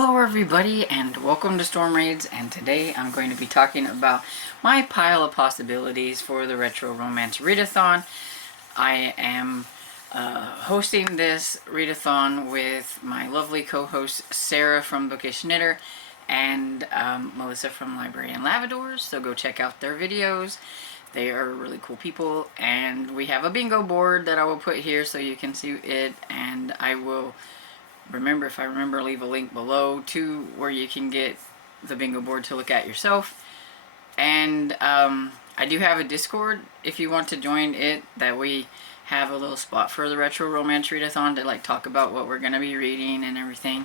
Hello everybody and welcome to Storm Raids, and today I'm going to be talking about my pile of possibilities for the Retro Romance Readathon. I am hosting this Readathon with my lovely co-host Sarah from Bookish Knitter and Melissa from Library and Lavadors, so go check out their videos. They are really cool people, and we have a bingo board that I will put here so you can see it, and I will if I remember, leave a link below to where you can get the bingo board to look at yourself. And I do have a Discord if you want to join it, that we have a little spot for the Retro Romance Readathon to like talk about what we're going to be reading and everything,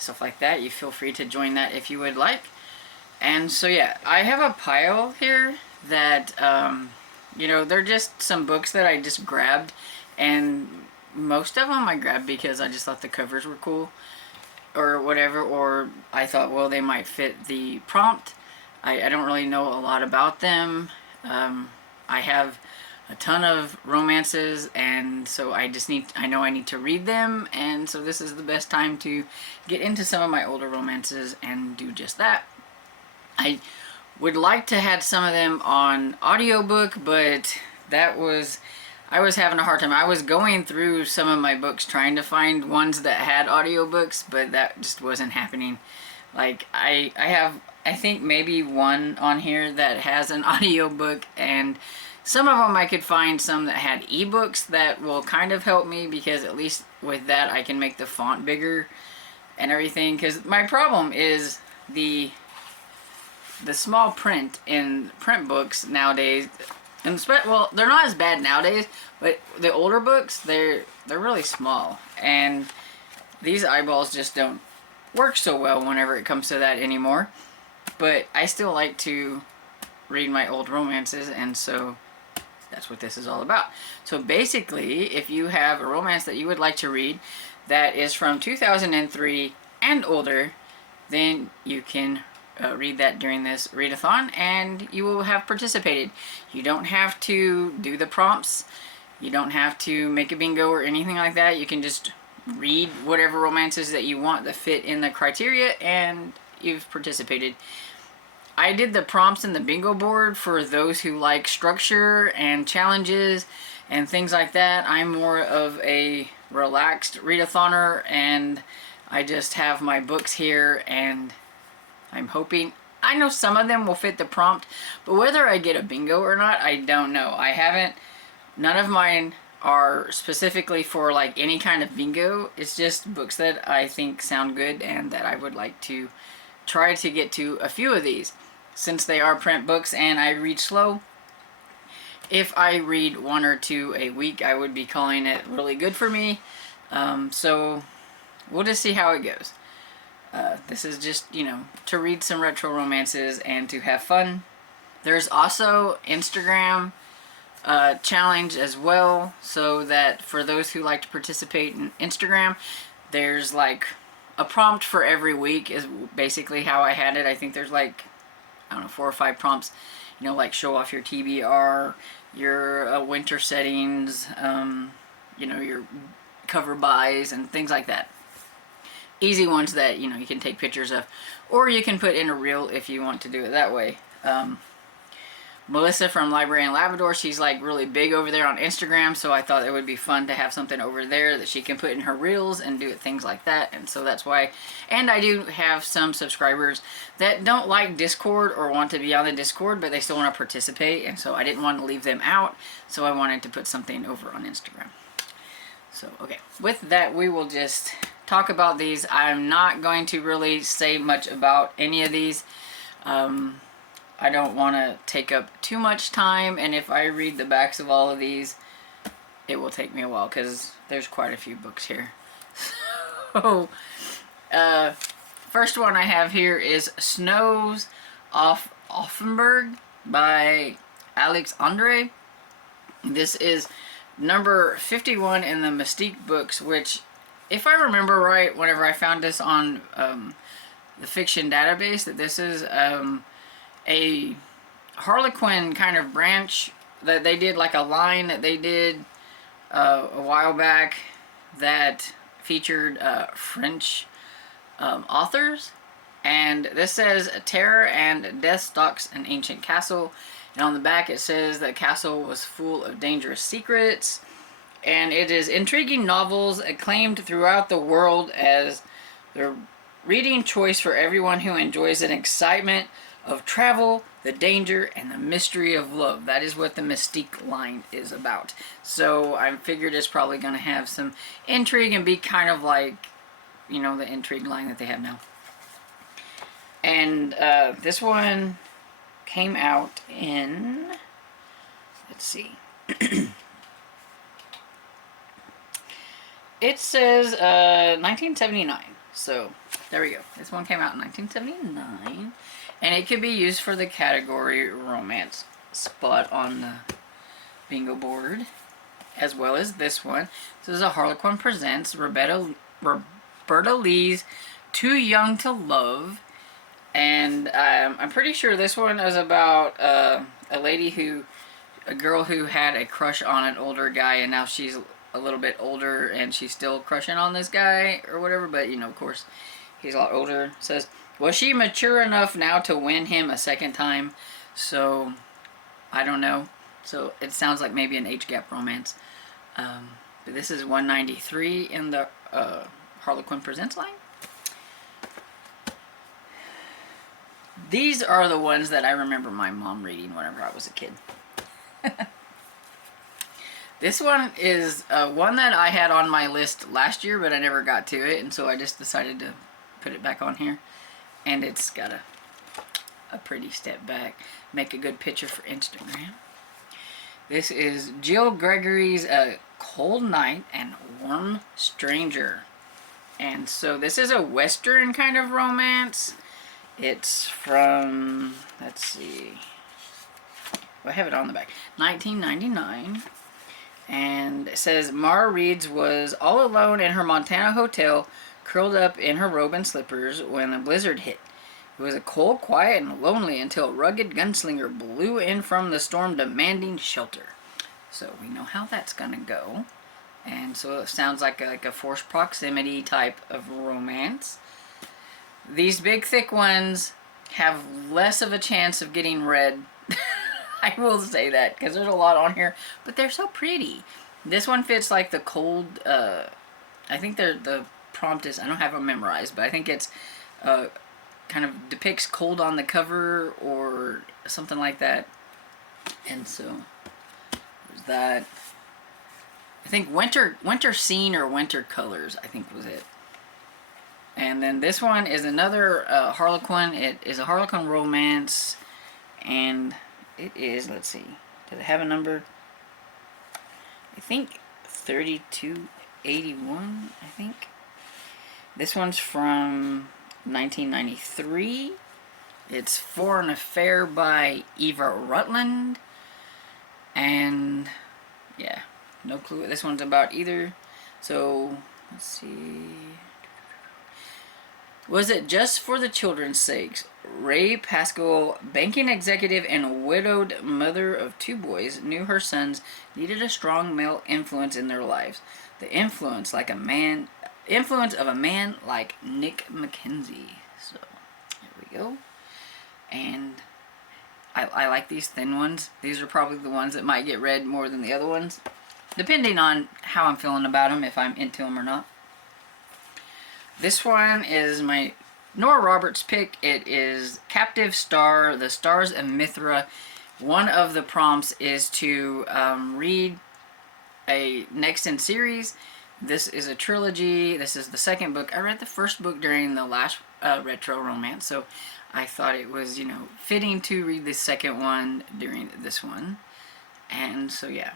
stuff like that. You feel free to join that if you would like. And so yeah, I have a pile here that you know, they're just some books that I just grabbed, and most of them I grabbed because I just thought the covers were cool or whatever, or I thought, well, they might fit the prompt. I don't really know a lot about them. I have a ton of romances, and so I know I need to read them, and so this is the best time to get into some of my older romances and do just that. I would like to have some of them on audiobook, but I was having a hard time. I was going through some of my books trying to find ones that had audiobooks, but that just wasn't happening. Like, I have, I think maybe one on here that has an audiobook, and some of them I could find some that had ebooks that will kind of help me, because at least with that I can make the font bigger and everything. Because my problem is the small print in print books nowadays. And well, they're not as bad nowadays, but the older books, they're really small, and these eyeballs just don't work so well whenever it comes to that anymore. But I still like to read my old romances, and so that's what this is all about. So basically, if you have a romance that you would like to read that is from 2003 and older, then you can read that during this readathon, and you will have participated. You don't have to do the prompts, you don't have to make a bingo or anything like that. You can just read whatever romances that you want that fit in the criteria, and you've participated. I did the prompts in the bingo board for those who like structure and challenges and things like that. I'm more of a relaxed readathoner, and I just have my books here, and I'm hoping, I know some of them will fit the prompt, but whether I get a bingo or not, I don't know. None of mine are specifically for like any kind of bingo. It's just books that I think sound good and that I would like to try to get to a few of these. Since they are print books and I read slow, if I read one or two a week, I would be calling it really good for me. So we'll just see how it goes. This is just, you know, to read some retro romances and to have fun. There's also Instagram challenge as well, so that for those who like to participate in Instagram, there's like a prompt for every week is basically how I had it. I think there's like, I don't know, 4 or 5 prompts, you know, like show off your TBR, your winter settings, you know, your cover buys and things like that. Easy ones that, you know, you can take pictures of, or you can put in a reel if you want to do it that way. Melissa from Library and Lavador, she's like really big over there on Instagram, so I thought it would be fun to have something over there that she can put in her reels and do things like that, and so that's why. And I do have some subscribers that don't like Discord or want to be on the Discord, but they still want to participate, and so I didn't want to leave them out, so I wanted to put something over on Instagram. So, okay, with that, we will just talk about these. I'm not going to really say much about any of these. I don't want to take up too much time, and if I read the backs of all of these, it will take me a while because there's quite a few books here. So, first one I have here is Snows off Offenberg by Alex Andre. This is number 51 in the Mystique books, which, if I remember right, whenever I found this on the fiction database, that this is a Harlequin kind of branch that they did, like a line that they did a while back that featured French authors. And this says, terror and death stalks an ancient castle. And on the back it says the castle was full of dangerous secrets. And it is intriguing novels acclaimed throughout the world as the reading choice for everyone who enjoys an excitement of travel, the danger, and the mystery of love. That is what the Mystique line is about. So I figured it's probably going to have some intrigue and be kind of like, you know, the intrigue line that they have now. And this one came out in, let's see. It says 1979. So there we go. This one came out in 1979. And it could be used for the category romance spot on the bingo board. As well as this one. This is a Harlequin Presents Roberta Lee's Too Young to Love. And I'm pretty sure this one is about a girl who had a crush on an older guy, and now she's a little bit older and she's still crushing on this guy or whatever, but you know, of course, he's a lot older. It says, was she mature enough now to win him a second time? So, I don't know. So, it sounds like maybe an age gap romance. But this is 193 in the Harlequin Presents line. These are the ones that I remember my mom reading whenever I was a kid. This one is one that I had on my list last year, but I never got to it, and so I just decided to put it back on here. And it's got a pretty step back. Make a good picture for Instagram. This is Jill Gregory's Cold Night and Warm Stranger. And so this is a Western kind of romance. It's from, let's see, well, I have it on the back, 1999. And it says, Mara Reeds was all alone in her Montana hotel, curled up in her robe and slippers when a blizzard hit. It was a cold, quiet, and lonely until a rugged gunslinger blew in from the storm demanding shelter. So we know how that's going to go. And so it sounds like a forced proximity type of romance. These big, thick ones have less of a chance of getting read. I will say that, because there's a lot on here, but they're so pretty. This one fits like the cold, I think the prompt is, I don't have them memorized, but I think it's kind of depicts cold on the cover or something like that. And so, there's that. I think winter scene or winter colors, I think was it. And then this one is another Harlequin. It is a Harlequin romance, and it is, let's see, does it have a number? I think 3281, I think. This one's from 1993. It's For an Affair by Eva Rutland. And, yeah, no clue what this one's about either. So, let's see. Was it just for the children's sakes? Ray Pascal, banking executive and widowed mother of 2 boys, knew her sons needed a strong male influence in their lives. The influence of a man like Nick McKenzie. So, here we go. And I like these thin ones. These are probably the ones that might get read more than the other ones, depending on how I'm feeling about them, if I'm into them or not. This one is my Nora Roberts pick. It is Captive Star, The Stars of Mithra. One of the prompts is to read a next in series. This is a trilogy. This is the second book. I read the first book during the last retro romance, so I thought it was, you know, fitting to read the second one during this one. And so, yeah.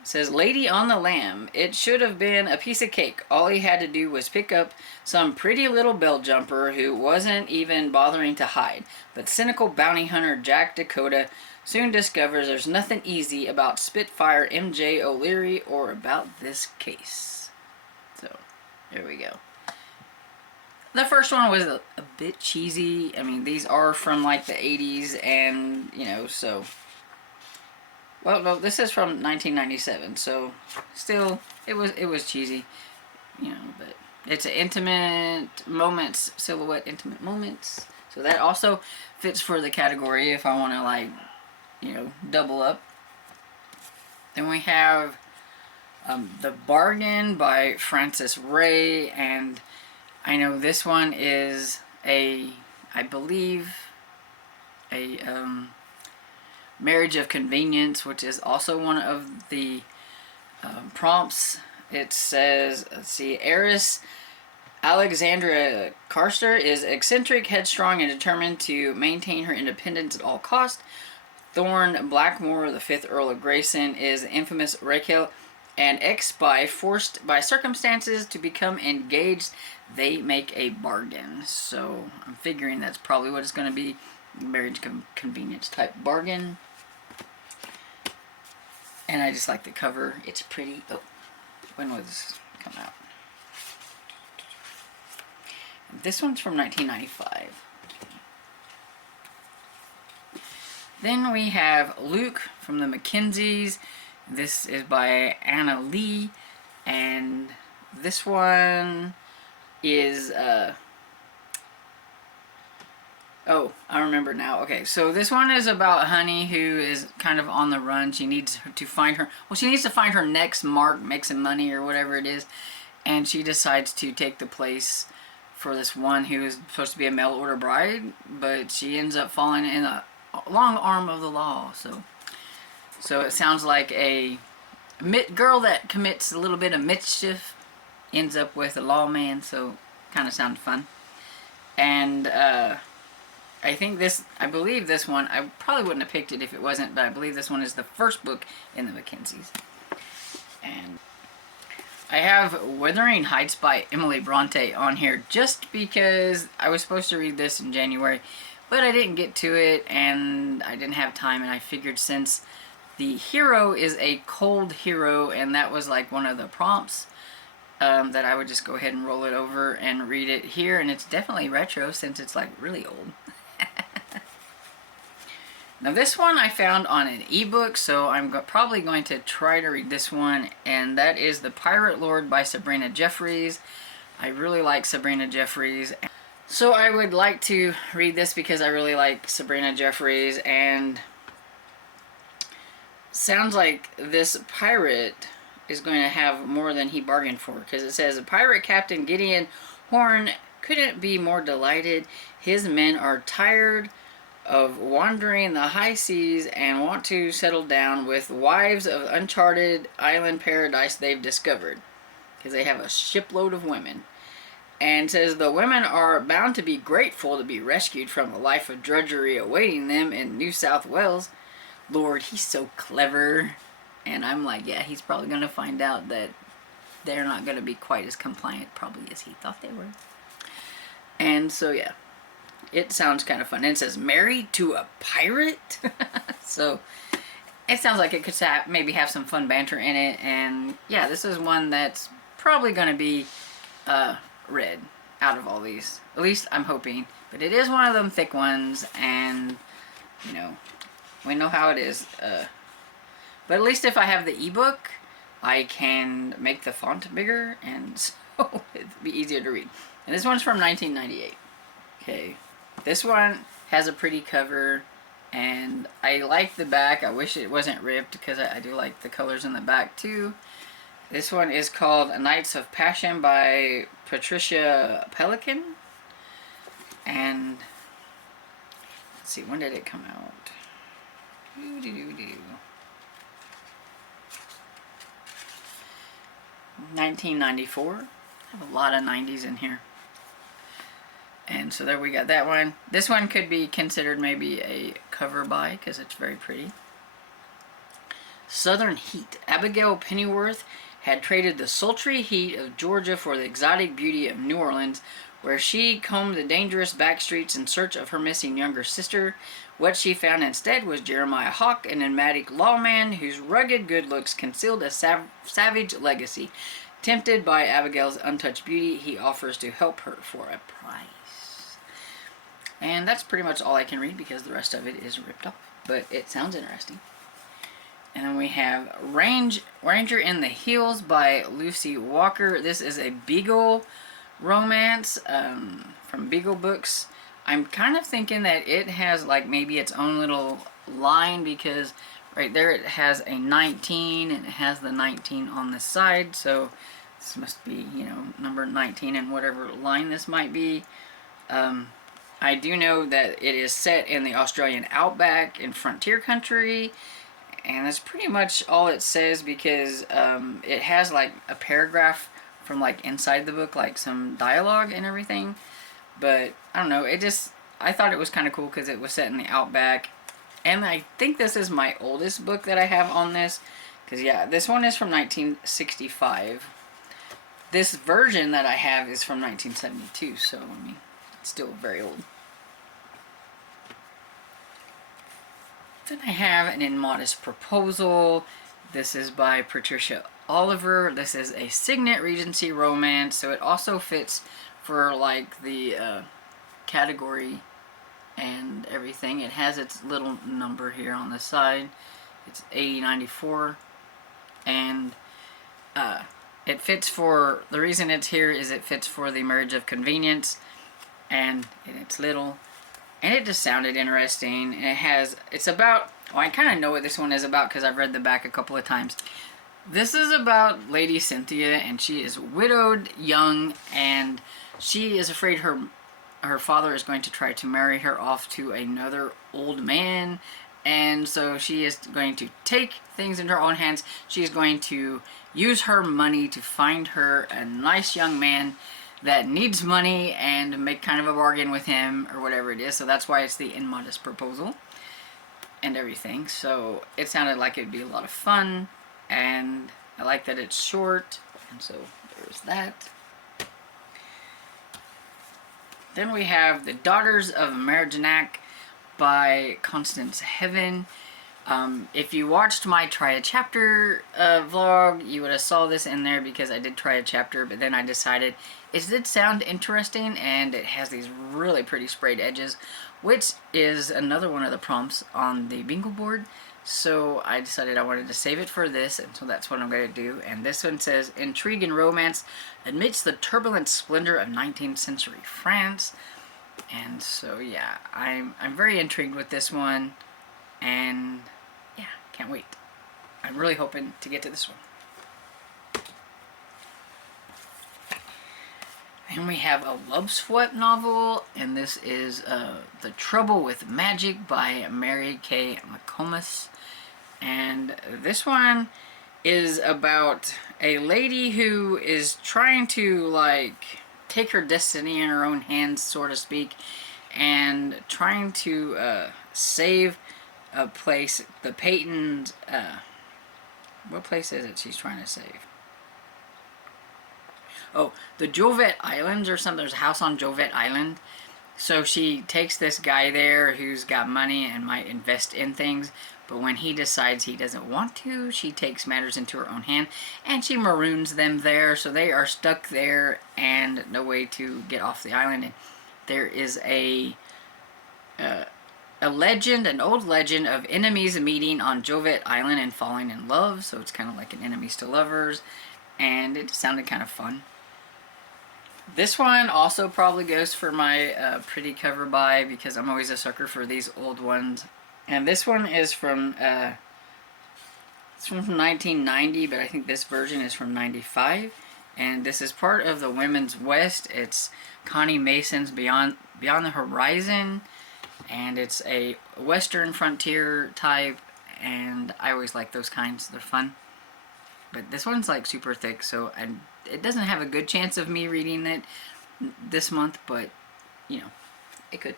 It says, Lady on the Lamb. It should have been a piece of cake. All he had to do was pick up some pretty little bell jumper who wasn't even bothering to hide. But cynical bounty hunter Jack Dakota soon discovers there's nothing easy about Spitfire M.J. O'Leary or about this case. So, there we go. The first one was a bit cheesy. I mean, these are from like the 80s and, you know, so... Well, no, this is from 1997, so still, it was cheesy, you know, but It's an intimate moments, silhouette intimate moments. So that also fits for the category if I want to, like, you know, double up. Then we have The Bargain by Frances Ray, and I know this one is I believe, a marriage of convenience, which is also one of the prompts. It says, let's see, heiress Alexandra Carster is eccentric, headstrong, and determined to maintain her independence at all costs. Thorne Blackmore, the 5th Earl of Grayson, is the infamous Raquel, an ex-spy forced by circumstances to become engaged. They make a bargain. So I'm figuring that's probably what it's going to be. Marriage convenience type bargain. And I just like the cover. It's pretty. Oh, when was this come out? This one's from 1995. Then we have Luke from the McKenzies. This is by Anna Lee, and this one is oh, I remember now. Okay, so this one is about Honey, who is kind of on the run. She needs to find her, well, she needs to find her next mark, make some money or whatever it is, and she decides to take the place for this one who is supposed to be a mail order bride, but she ends up falling in a long arm of the law. So it sounds like a girl that commits a little bit of mischief ends up with a lawman, so kind of sounds fun. And I believe this one, I probably wouldn't have picked it if it wasn't, but I believe this one is the first book in the McKenzies. And I have Withering Heights by Emily Bronte on here just because I was supposed to read this in January, but I didn't get to it and I didn't have time, and I figured since the hero is a cold hero and that was like one of the prompts, that I would just go ahead and roll it over and read it here. And it's definitely retro since it's like really old. Now this one I found on an ebook, so I'm probably going to try to read this one, and that is The Pirate Lord by Sabrina Jeffries. I really like Sabrina Jeffries, so I would like to read this because I really like Sabrina Jeffries. And sounds like this pirate is going to have more than he bargained for, because it says, Pirate Captain Gideon Horn couldn't be more delighted. His men are tired of wandering the high seas and want to settle down with wives of uncharted island paradise they've discovered, because they have a shipload of women. And says the women are bound to be grateful to be rescued from the life of drudgery awaiting them in New South Wales. Lord, he's so clever. And I'm like, yeah, he's probably going to find out that they're not going to be quite as compliant probably as he thought they were. And so, yeah, it sounds kind of fun. And it says, married to a pirate? So, it sounds like it could maybe have some fun banter in it. And, yeah, this is one that's probably going to be read out of all these. At least I'm hoping. But it is one of them thick ones. And, you know, we know how it is. But at least if I have the ebook, I can make the font bigger, and so it'll be easier to read. And this one's from 1998. Okay, this one has a pretty cover, and I like the back. I wish it wasn't ripped, because I do like the colors in the back too. This one is called Nights of Passion by Patricia Pelican. And let's see, when did it come out? 1994. I have a lot of 90s in here. And so there we got that one. This one could be considered maybe a cover buy because it's very pretty. Southern Heat. Abigail Pennyworth had traded the sultry heat of Georgia for the exotic beauty of New Orleans, where she combed the dangerous back streets in search of her missing younger sister. What she found instead was Jeremiah Hawk, an enigmatic lawman whose rugged good looks concealed a savage legacy. Tempted by Abigail's untouched beauty, he offers to help her for a price. And that's pretty much all I can read because the rest of it is ripped off. But it sounds interesting. And then we have Ranger in the Hills by Lucy Walker. This is a Beagle romance from Beagle Books. I'm kind of thinking that it has like maybe its own little line, because right there it has a 19 and it has the 19 on the side, so this must be, you know, number 19 in whatever line this might be. I do know that it is set in the Australian outback in frontier country, and that's pretty much all it says, because it has like a paragraph from like inside the book, like some dialogue and everything. But I don't know, I thought it was kind of cool because it was set in the outback. And I think this is my oldest book that I have on this, because yeah, this one is from 1965. This version that I have is from 1972, so I mean, it's still very old. Then I have an Immodest Proposal. This is by Patricia Oliver. This is a Signet Regency romance, so it also fits for like the category and everything. It has its little number here on the side. It's 8094, and it fits for, the reason it's here is it fits for the marriage of convenience, and it's little, and it just sounded interesting. And it's about, well, I kind of know what this one is about because I've read the back a couple of times. This is about Lady Cynthia, and she is widowed, young, and she is afraid her father is going to try to marry her off to another old man, and so she is going to take things into her own hands. She's going to use her money to find her a nice young man that needs money and make kind of a bargain with him or whatever it is. So that's why it's the Immodest Proposal and everything. So it sounded like it'd be a lot of fun, and I like that it's short, and so there's that. Then we have The Daughters of Marignac by Constance Heaven. If you watched my Try a Chapter vlog, you would have saw this in there, because I did try a chapter, but then I decided it did sound interesting, and it has these really pretty sprayed edges, which is another one of the prompts on the bingo board. So I decided I wanted to save it for this, and so that's what I'm going to do. And this one says, intrigue and romance amidst the turbulent splendor of 19th century France. And so yeah, I'm very intrigued with this one, and yeah, can't wait. I'm really hoping to get to this one. And we have a love sweat novel, and this is The Trouble with Magic by Mary K. McComas. And this one is about a lady who is trying to like take her destiny in her own hands, so to speak, and trying to save a place, the Peyton's, what place is it she's trying to save? Oh, the Jovet Islands or something. There's a house on Jovet Island. So she takes this guy there who's got money and might invest in things, but when he decides he doesn't want to, she takes matters into her own hand, and she maroons them there, so they are stuck there and no way to get off the island. And there is a legend, an old legend of enemies meeting on Jovet Island and falling in love, so it's kind of like an enemies to lovers, and it sounded kind of fun. This one also probably goes for my pretty cover buy, because I'm always a sucker for these old ones. And this one is from, it's from 1990, but I think this version is from 95. And this is part of the Women's West. It's Connie Mason's Beyond the Horizon. And it's a Western frontier type, and I always like those kinds. They're fun. But this one's like super thick, so it doesn't have a good chance of me reading it this month, but, you know, it could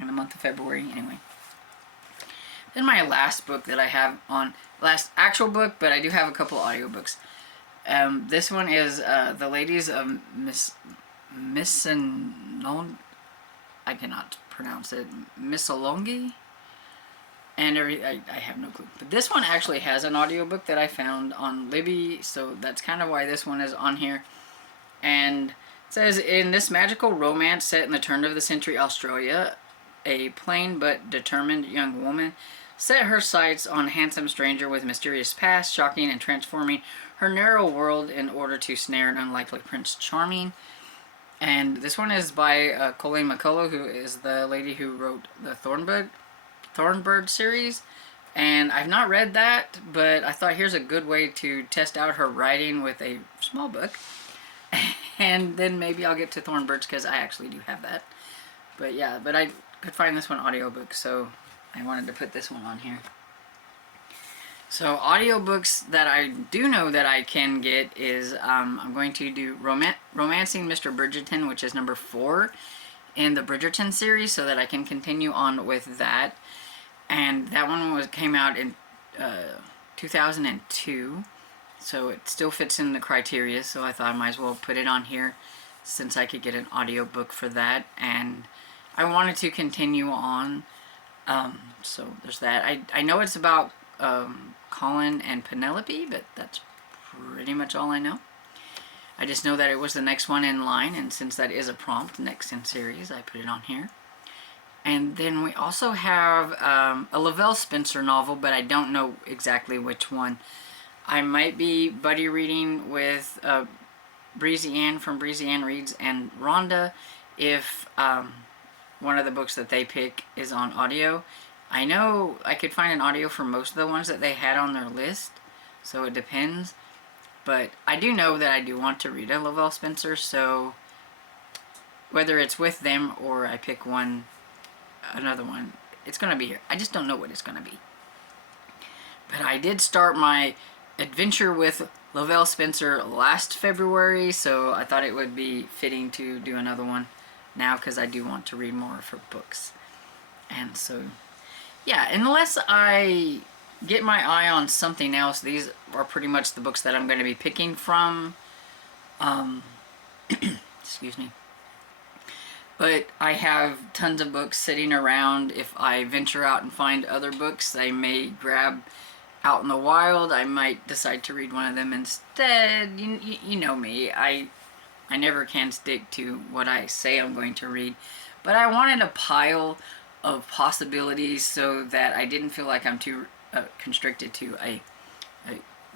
in the month of February anyway. Then my last book that I have on, last actual book, but I do have a couple audiobooks. This one is The Ladies of Missalongi. I cannot pronounce it. Missalongi? And I have no clue. But this one actually has an audiobook that I found on Libby, so that's kind of why this one is on here. And it says, in this magical romance set in the turn of the century Australia, a plain but determined young woman set her sights on a handsome stranger with mysterious past, shocking and transforming her narrow world in order to snare an unlikely Prince Charming. And this one is by Colleen McCullough, who is the lady who wrote the Thornbird series. And I've not read that, but I thought here's a good way to test out her writing with a small book. And then maybe I'll get to Thornbirds, because I actually do have that. But yeah, but I could find this one audiobook, so I wanted to put this one on here. So audiobooks that I do know that I can get is I'm going to do Romancing Mr. Bridgerton, which is number 4 in the Bridgerton series, so that I can continue on with that. And that one came out in 2002, so it still fits in the criteria, so I thought I might as well put it on here since I could get an audiobook for that. And I wanted to continue on, so there's that. I know it's about Colin and Penelope, but that's pretty much all I know. I just know that it was the next one in line, and since that is a prompt, next in series, I put it on here. And then we also have a Lavelle Spencer novel, but I don't know exactly which one. I might be buddy reading with Breezy Ann from Breezy Ann Reads and Rhonda if one of the books that they pick is on audio. I know I could find an audio for most of the ones that they had on their list, so it depends. But I do know that I do want to read a Lavelle Spencer, so whether it's with them or I pick another one, it's going to be here. I just don't know what it's going to be. But I did start my adventure with Lavelle Spencer last February, so I thought it would be fitting to do another one now, because I do want to read more of her books. And so, yeah, unless I get my eye on something else, these are pretty much the books that I'm going to be picking from. Excuse me. But I have tons of books sitting around. If I venture out and find other books I may grab out in the wild, I might decide to read one of them instead. You know me. I never can stick to what I say I'm going to read. But I wanted a pile of possibilities so that I didn't feel like I'm too constricted to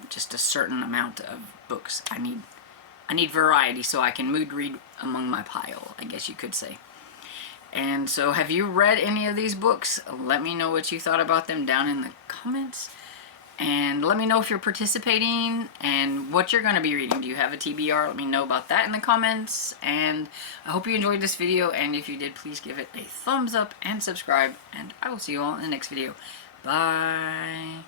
just a certain amount of books. I need variety so I can mood read among my pile, I guess you could say. And so, have you read any of these books? Let me know what you thought about them down in the comments. And let me know if you're participating and what you're going to be reading. Do you have a TBR? Let me know about that in the comments. And I hope you enjoyed this video. And if you did, please give it a thumbs up and subscribe. And I will see you all in the next video. Bye.